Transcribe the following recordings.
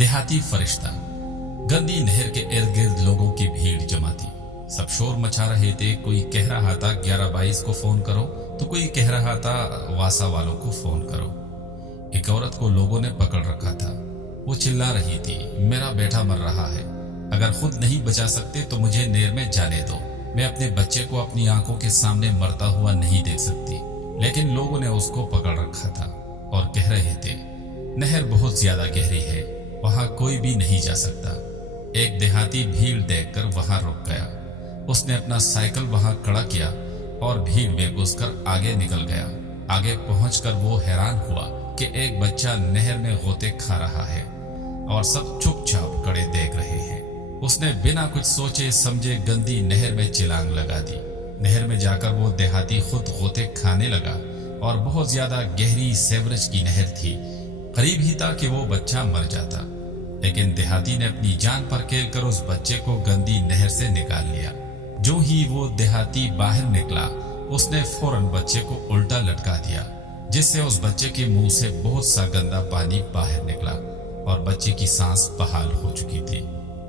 देहाती फरिश्ता। गंदी नहर के इर्द गिर्द लोगों की भीड़ जमा थी। सब शोर मचा रहे थे। कोई कह रहा था 1122 को फोन करो, तो कोई कह रहा था वासा वालों को फोन करो। एक औरत को लोगों ने पकड़ रखा था। वो चिल्ला रही थी, मेरा बेटा मर रहा है, अगर खुद नहीं बचा सकते तो मुझे नहर में जाने दो। मैं अपने बच्चे को अपनी आंखों के सामने मरता हुआ नहीं देख सकती। लेकिन लोगों ने उसको पकड़ रखा था और कह रहे थे, नहर बहुत ज्यादा गहरी है, वहां कोई भी नहीं जा सकता। एक देहाती भीड़ देखकर वहां रुक गया। उसने अपना साइकिल वहां खड़ा किया और भीड़ में घुसकर आगे निकल गया। आगे पहुंचकर वो हैरान हुआ कि एक बच्चा नहर में गोते खा रहा है और सब चुपचाप खड़े देख रहे हैं। उसने बिना कुछ सोचे समझे गंदी नहर में छलांग लगा दी। नहर में जाकर वो देहाती खुद गोते खाने लगा और बहुत ज्यादा गहरी सेवरेज की नहर थी। करीब ही था कि वो बच्चा मर जाता, लेकिन देहाती ने अपनी जान पर खेलकर उस बच्चे को गंदी नहर से निकाल लिया। जो ही वो देहाती बाहर निकला, उसने फौरन बच्चे को उल्टा लटका दिया, जिससे उस बच्चे के मुंह से बहुत सा गंदा पानी बाहर निकला और बच्चे की सांस बहाल हो चुकी थी।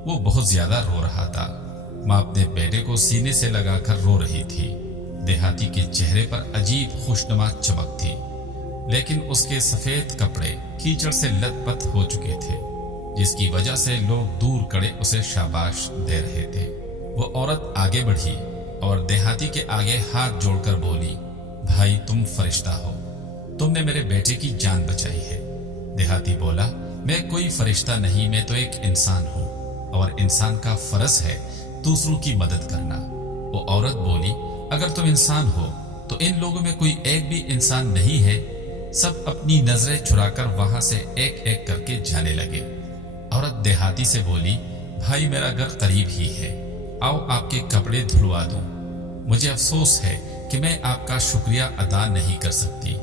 वो बहुत ज्यादा रो रहा था। माँ अपने बेटे को सीने से लगाकर रो रही थी। देहाती के चेहरे पर अजीब खुशनुमा चमक थी, लेकिन उसके सफेद कपड़े कीचड़ से लथपथ हो चुके थे, जिसकी वजह से लोग दूर खड़े उसे शाबाश दे रहे थे। वो औरत आगे बढ़ी और देहाती के आगे हाथ जोड़कर बोली, भाई तुम फरिश्ता हो, तुमने मेरे बेटे की जान बचाई है। देहाती बोला, मैं कोई फरिश्ता नहीं, मैं तो एक इंसान हूँ और इंसान का फर्ज है दूसरों की मदद करना। वो औरत बोली, अगर तुम इंसान हो तो इन लोगों में कोई एक भी इंसान नहीं है। सब अपनी नजरें चुराकर वहां से एक एक करके जाने लगे। औरत देहाती से बोली, भाई मेरा घर करीब ही है, आओ आपके कपड़े धुलवा दूं। मुझे अफसोस है कि मैं आपका शुक्रिया अदा नहीं कर सकती,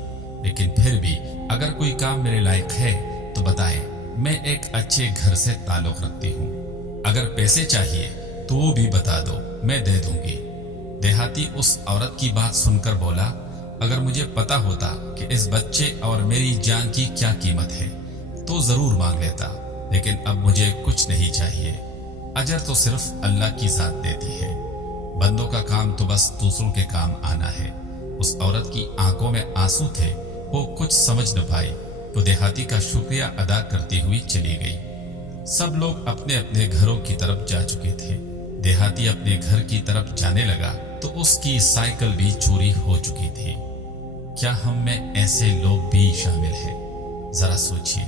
लेकिन फिर भी अगर कोई काम मेरे लायक है तो बताएं, मैं एक अच्छे घर से ताल्लुक रखती हूँ। अगर पैसे चाहिए तो वो भी बता दो, मैं दे दूंगी। देहाती उस औरत की बात सुनकर बोला, अगर मुझे पता होता कि इस बच्चे और मेरी जान की क्या कीमत है तो जरूर मांग लेता, लेकिन अब मुझे कुछ नहीं चाहिए। अजर तो सिर्फ अल्लाह की जात देती है, बंदों का काम तो बस दूसरों के काम आना है। उस औरत की आंखों में आंसू थे, वो कुछ समझ न पाई तो देहाती का शुक्रिया अदा करती हुई चली गई। सब लोग अपने अपने घरों की तरफ जा चुके थे। देहाती अपने घर की तरफ जाने लगा तो उसकी साइकिल भी चोरी हो चुकी थी। क्या हम में ऐसे लोग भी शामिल हैं? जरा सोचिए।